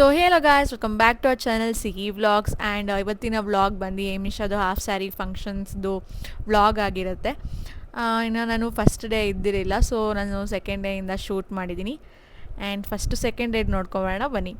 So hello guys, welcome back to our channel Sihi vlogs. And ಇವತ್ತಿನ vlog ಬಂದು ಏಮಿಷಾದು half sari ಫಂಕ್ಷನ್ಸ್ದು ವ್ಲಾಗ್ ಆಗಿರುತ್ತೆ. ಇನ್ನು ನಾನು ಫಸ್ಟ್ ಡೇ ಇದ್ದಿರಲಿಲ್ಲ, ಸೊ ನಾನು ಸೆಕೆಂಡ್ ಡೇಯಿಂದ ಶೂಟ್ ಮಾಡಿದ್ದೀನಿ. ಆ್ಯಂಡ್ ಫಸ್ಟು ಸೆಕೆಂಡ್ ಡೇ ನೋಡ್ಕೊಬೋಣ ಬನ್ನಿ.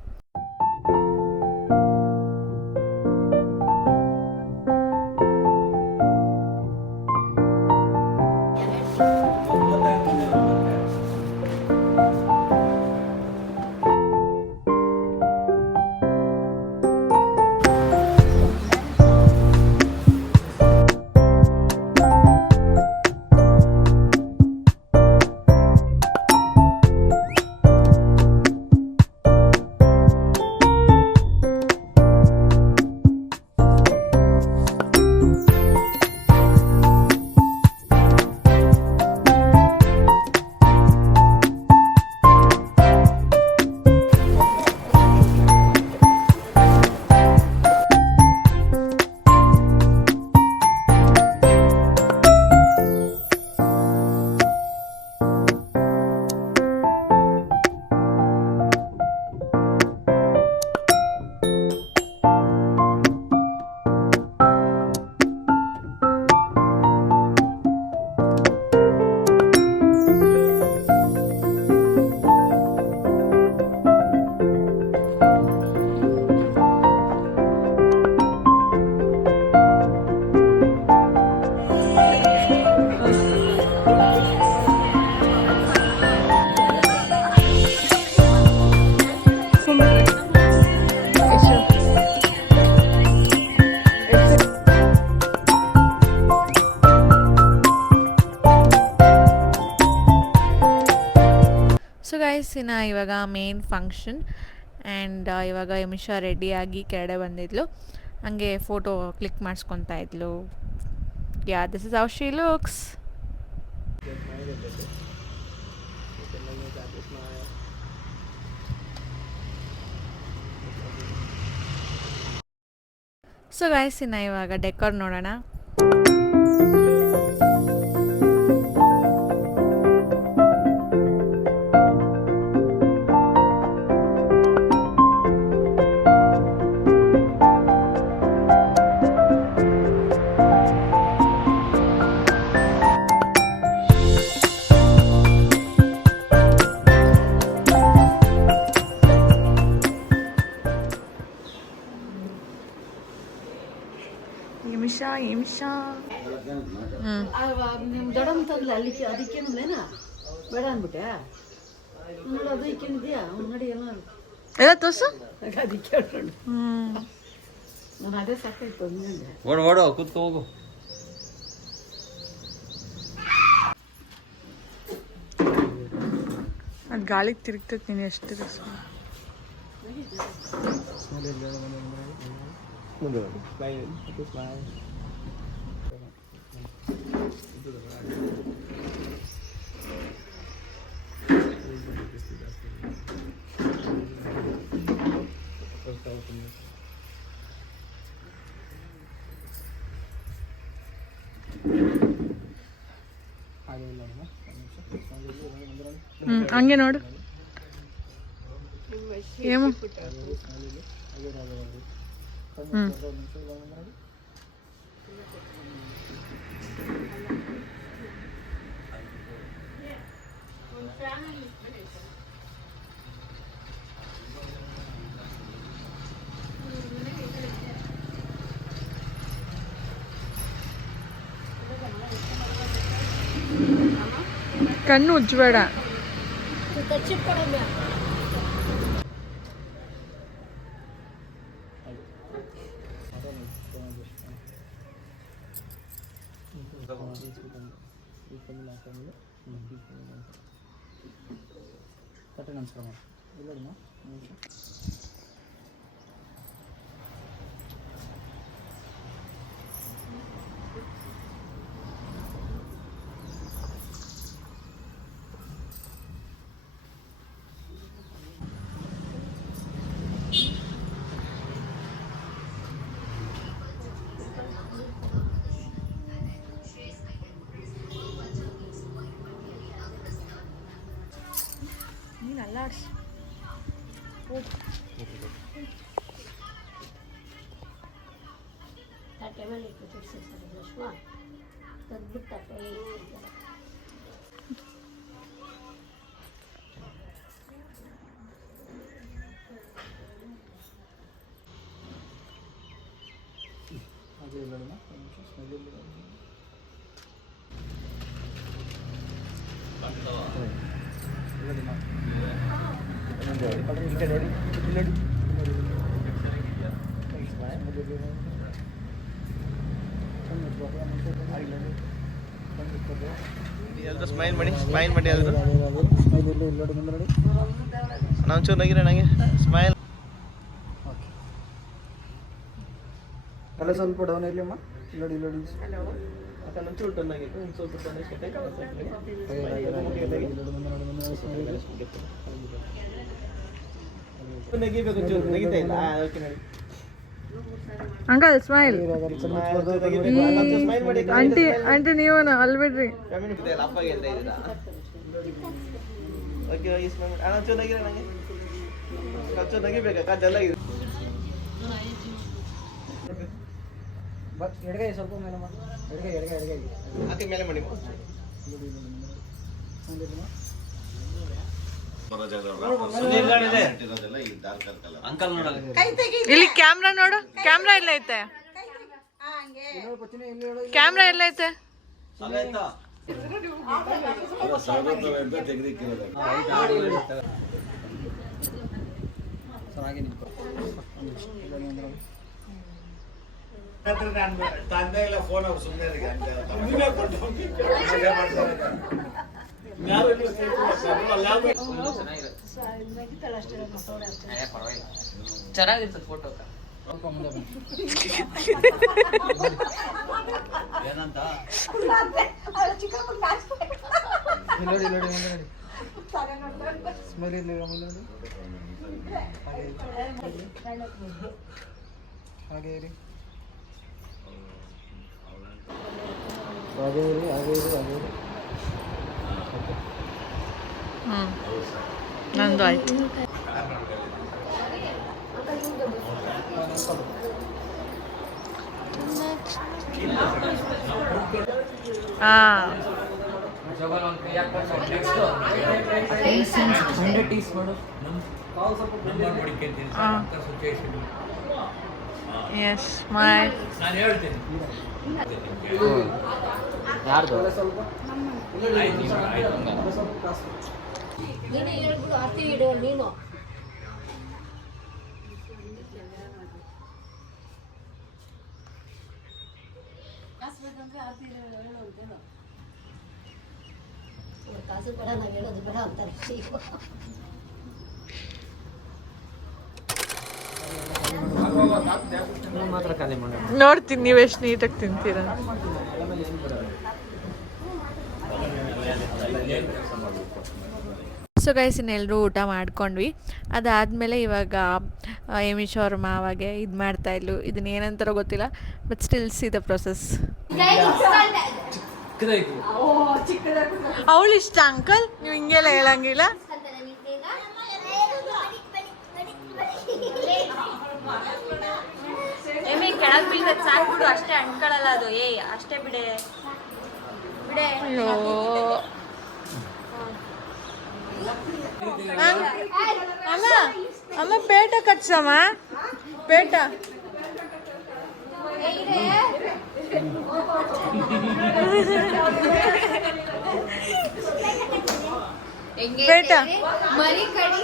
ಸೊ ಗೈಸ್, ಇನ್ನು ಇವಾಗ ಮೇನ್ ಫಂಕ್ಷನ್. ಆ್ಯಂಡ್ ಇವಾಗ ಯಮಿಷಾ ರೆಡಿಯಾಗಿ ಕೆಳಗಡೆ ಬಂದಿದ್ಲು. ಹಂಗೆ ಫೋಟೋ ಕ್ಲಿಕ್ ಮಾಡಿಸ್ಕೊತಾ ಇದ್ಲು. Yeah, this is how she looks. So guys, ಇನ್ನು ಇವಾಗ ಡೆಕೋರ್ ನೋಡೋಣ. ದೊಡ್ಡಮ್ಮ ತಂದ್ಲ ಅಲ್ಲಿಕ್ಕೆ ಅದಕ್ಕೇನಂದೇನ ಬೇಡ ಅಂದ್ಬಿಟ್ಟೆ. ನೋಡಿ ಅದು ಈಕೇನಿದ್ಯಾ ನೋಡಿ ಎಲ್ಲ ತೋರ್ಸು. ಅದಕ್ಕೆ ಹೇಳ್ಕೊಂಡು ನಾನು ಅದೇ ಸಾಕಾಯ್ತು ಅಂದೆ. ಓಡು ಕೂತ್ಕೋ ಹೋಗು. ಅದು ಗಾಳಿಗೆ ತಿರುಗ್ತೈತೆ. ನೀನು ಎಷ್ಟು ತಿರುಗಿಸ್ ಹಂಗೆ ನೋಡು. ఏమో ಕಣ್ಣು ಉಜ್ಬೇಡ. ನಮಸ್ಕಾರ ಇಲ್ಲ. ನೀನು ಅಲ್ಲಾಡ್ಸು. ತಟ್ಟೆ ಮೇಲೆ ಇಟ್ಟು ತಿರ್ಸಿರ್ತಾರೆ ಲಕ್ಷ್ಮ ತೆಗ್ದ್ಬಿಟ್ಟು ತಟ್ಟೆ ಇಟ್ಟಿರ್ತಾರೆ. ಅದೇ ಇಲ್ಲಮ್ಮ ಸ್ಮೆಲ್ ಇಲ್ಲ ಎಲ್ಲರೂ ಸ್ಮೈಲ್ ಮಾಡಿ ಎಲ್ಲರೂ ಒಂಚೂರು ನಗಿರ ನನಗೆ ಸ್ಮೈಲ್. ಅಲ್ಲ ಸ್ವಲ್ಪ ಡೌನ್ ಇರಲಿ ಅಮ್ಮ. ನೋಡಿ ನೋಡಿ ಒಂಚೂರು ಟನ್ ಆಗಿತ್ತು, ಒಂದು ಸ್ವಲ್ಪ ನಗಿಬೇಕು, ಒಂಚೂರು ನಗಿತಾ ಇಲ್ಲ. ಓಕೆ ನೋಡಿ ಅಂಕಲ್ ಸ್ಮೈಲ್. ಸ್ಮೈಲ್ ಮಾಡಿ. ಆಂಟಿ ಆಂಟಿ ನೀವು ಅಲ್ಬಿಡ್ರಿ. ಅಪ್ಪ ಹೇಳ್ತಾ ಇದ್ದೀರಾ? ಓಕೆ ಈ ಸ್ಮೈಲ್ ಮಾಡಿ. ಒಂಚೂರು ನಗಿರ ನನಗೆ, ಒಂಚೂರು ನಗಿಬೇಕಾ? ಕಾಜೆಲ್ಲ ಇದೆ. ಎಡಗೈ ಸ್ವಲ್ಪ ಮೇಲೆ ಮಾಡಿ. ಎಡಗೈ ಹಾಕಿ ಮೇಲೆ ಮಾಡಿ. ಅಂಕಲ್ ನೋಡ, ಇಲ್ಲಿ ಕ್ಯಾಮ್ರಾ ನೋಡು. ಕ್ಯಾಮ್ರಾ ಎಲ್ಲ ಐತೆ. ಕ್ಯಾಮ್ರಾ ಎಲ್ಲ ಐತೆ. ಹಾಗೆ ನಿಂತು ತಂದೆ ಇಲ್ಲ ಫೋನ್ ಅವ್ರು ಸುಮ್ಮನೆ ಚೆನ್ನಾಗಿರ್ತದೆ ಫೋಟೋ. ಏನಂತ ನೋಡಿ ನೋಡಿ ಮುಂದೆ ನೋಡಿ. ಸ್ಮೆಲ್ ಇರಲಿ ಮುಂದೆ ನೋಡಿ. ಹಾಗೆ ಇರಿ ಹಾಗೆ ಇರಿ ಹಾಗೆ ಇರಿ ಹಾಗೆ ಇರಿ. ನಂದು ಆಯ್ತು. Yes smile. ಯಾರ್ದು ನೀನು ಹೇಳ್ಬಿಡು ಆರ್ತಿ ಇಡು ನೀನು. ಕಾಸು ಬೇಡ ನಾವು ಹೇಳೋದು ಬೇಡ ಅಂತಾರೆ. ಮಾತ್ರ ಖಾಲಿ ಮಾಡಿ. ನೋಡ್ತೀನಿ ನೀವು ಎಷ್ಟು ನೀಟಾಗಿ ತಿಂತೀರ. ಸೊ ಗೈಸ್ ಇನ್ನೆಲ್ಲರೂ ಊಟ ಮಾಡ್ಕೊಂಡ್ವಿ. ಅದಾದಮೇಲೆ ಇವಾಗ ಏಮಿ ಶೋರ್ ಮಾವಾಗೆ ಇದು ಮಾಡ್ತಾಯಿದ್ಲು. ಇದನ್ನ ಏನಂತಾರೋ ಗೊತ್ತಿಲ್ಲ, but still C the process. ಅವಳು ಇಷ್ಟ ಅಂಕಲ್, ನೀವು ಹಿಂಗೆಲ್ಲ ಹೇಳಂಗಿಲ್ಲ. ಕೆಳಗ್ ಬೀಳ್ಬೇಕು ಸಾಕ್ಬಿಡು, ಅಷ್ಟೇ ಅಂಟ್ಕೊಳ್ಳಲ್ಲ ಅದು. ಅಷ್ಟೇ ಬಿಡೆ ಬಿಡೆ. ಅಯ್ಯೋ ಅಮ್ಮ ಅಮ್ಮ ಪೇಟ ಕಟ್ಸಮ್ಮ, ಪೇಟ. ಪೇಟ ಮರಿ ಕಡಿ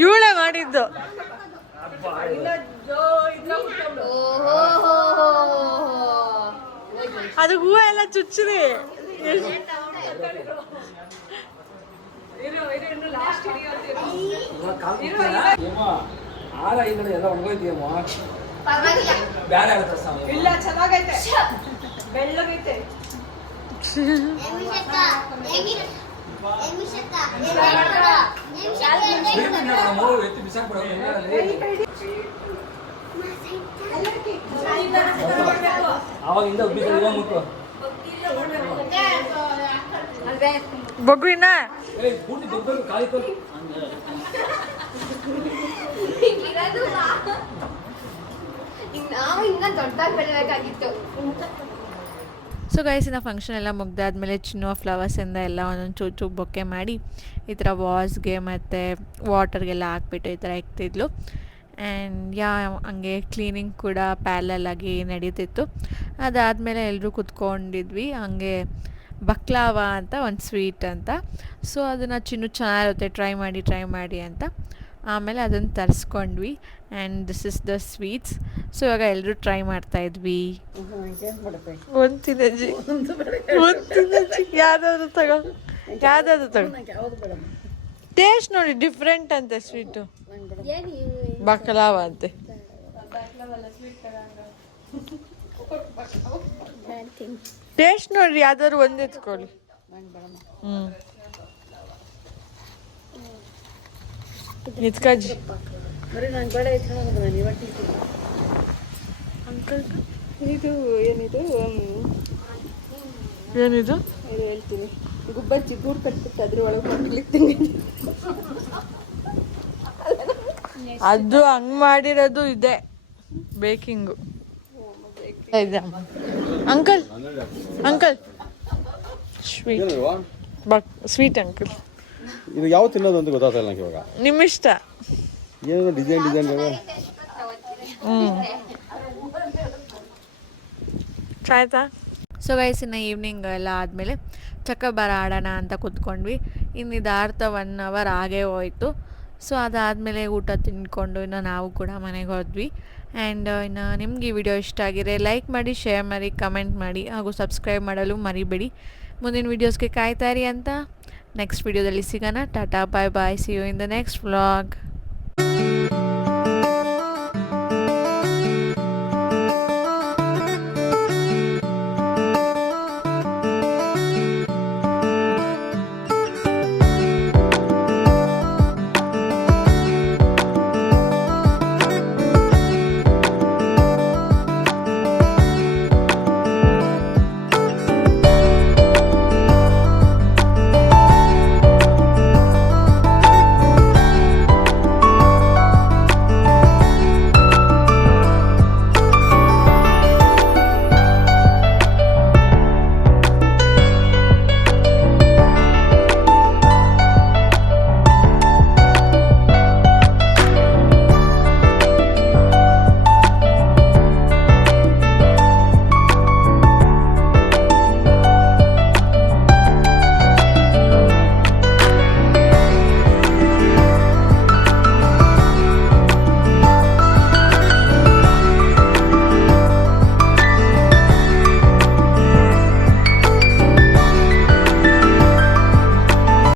ಇವಳೇ ಮಾಡಿದ್ದು. ಅದು ಹೂವು ಎಲ್ಲ ಚುಚ್ಚಿದೆ. ಆರ ಈ ಕಡೆ ಎಲ್ಲ ಒಣಗೋಯ್ತೀಯಮ್ಮ. ಬೇರೆ ಇಲ್ಲ, ಚೆನ್ನಾಗೈತೆ, ಬೆಳ್ಳಗೈತೆ. ಎತ್ತಿ ಬಿಸಾಕ್ಬಿಡೋ. ಅವಾಗಿಂದ ಉಬ್ಬಿದ್ರೆ ಇವಾಗ ಮುಟ್ಟು ಬೊಗ್ಗಿನ ನಾವು ಇನ್ನ ದೊಡ್ಡದಾಗಿ ಬೆಳಿಬೇಕಾಗಿತ್ತು. ಸೊ ಗೈಸ್, ಇನ್ನು ಫಂಕ್ಷನ್ ಎಲ್ಲ ಮುಗ್ದಾದ್ಮೇಲೆ ಚಿನ್ನು ಫ್ಲವರ್ಸಿಂದ ಎಲ್ಲ ಒಂದೊಂದು ಚೂಚು ಬೊಕ್ಕೆ ಮಾಡಿ ಈ ಥರ ವಾಸ್ಗೆ ಮತ್ತು ವಾಟರ್ಗೆಲ್ಲ ಹಾಕ್ಬಿಟ್ಟು ಈ ಥರ ಇಕ್ತಿದ್ಲು. ಆ್ಯಂಡ್ ಹಂಗೆ ಕ್ಲೀನಿಂಗ್ ಕೂಡ ಪ್ಯಾರಲಾಗಿ ನಡೀತಿತ್ತು. ಅದಾದಮೇಲೆ ಎಲ್ಲರೂ ಕುತ್ಕೊಂಡಿದ್ವಿ. ಹಂಗೆ ಬಕ್ಲಾವ ಅಂತ ಒಂದು ಸ್ವೀಟ್ ಅಂತ. ಸೊ ಅದನ್ನು ಚಿನ್ನು ಚೆನ್ನಾಗಿರುತ್ತೆ, ಟ್ರೈ ಮಾಡಿ ಅಂತ. ಆಮೇಲೆ ಅದನ್ನು ತರಿಸ್ಕೊಂಡ್ವಿ. And this is the sweets. So ಇವಾಗ ಎಲ್ಲರೂ ಟ್ರೈ ಮಾಡ್ತಾಯಿದ್ವಿ. ಒಂದಿನಜ್ಜಿ ಯಾವ್ದಾದ್ರು ತಗೋ ಟೇಸ್ಟ್ ನೋಡಿ, ಡಿಫ್ರೆಂಟ್ ಅಂತೆ ಸ್ವೀಟು. ಬಕ್ಲಾವ ಅಂತೆ. ಟೇಸ್ಟ್ ನೋಡ್ರಿ, ಯಾವ್ದಾದ್ರು ಒಂದು ಎತ್ಕೊಳ್ಳಿ. ಎತ್ಕಜ್ಜಿ. ಬರೀ ನಾನು ಬೇಡ ಎತ್ಕೊಳ್ಳೋದು ನಾನು ಇವತ್ತು ಅಂಕಲ್ ಇದು ಏನಿದು ಏನಿದು ಇದು ಹೇಳ್ತೀನಿ. ಗುಬ್ಬಚ್ಚಿ ಗೂಡು ಕಟ್ಬಿಟ್ಟು ಅದ್ರ ಒಳಗೆ ಮಕ್ಕಳಿಗೆ ಅದು ಹಂಗ್ ಮಾಡಿರೋದು ಇದೆ, ಬೇಕಿಂಗು ಇದೆ. Uncle sweet uncle. ಇದು ಯಾವ ತಿನ್ನೋದು ಅಂತ ಗೊತ್ತಾಗ್ತಿಲ್ಲ ನನಗೆ ಇವಾಗ. ನಿಮ್ಮಿಷ್ಟ. ಏನೋ ಡಿಸೈನ್ ಆಯ್ತಾ? ಸೊ ಗೈಸ್, ಇನ್ನು ಈವ್ನಿಂಗ್ ಎಲ್ಲ ಆದಮೇಲೆ ಚಕ್ಕಬಾರ ಆಡೋಣ ಅಂತ ಕೂತ್ಕೊಂಡ್ವಿ. ಇನ್ನು ಇದಾರ್ಥ 1 hour ಆಗೇ ಹೋಯಿತು. ಸೊ ಅದಾದಮೇಲೆ ಊಟ ತಿಂದ್ಕೊಂಡು ಇನ್ನು ನಾವು ಕೂಡ ಮನೆಗೆ ಹೋದ್ವಿ. ಆ್ಯಂಡ್ ಇನ್ನು ನಿಮ್ಗೆ ಈ ವಿಡಿಯೋ ಇಷ್ಟ ಆಗಿದ್ರೆ ಲೈಕ್ ಮಾಡಿ, ಶೇರ್ ಮಾಡಿ, ಕಮೆಂಟ್ ಮಾಡಿ ಹಾಗೂ ಸಬ್ಸ್ಕ್ರೈಬ್ ಮಾಡಲು ಮರಿಬೇಡಿ. ಮುಂದಿನ ವೀಡಿಯೋಸ್ಗೆ ಕಾಯ್ತಾಯಿರಿ ಅಂತ. ನೆಕ್ಸ್ಟ್ ವಿಡಿಯೋದಲ್ಲಿ ಸಿಗೋಣ. Tata, bye bye, see you in the next vlog.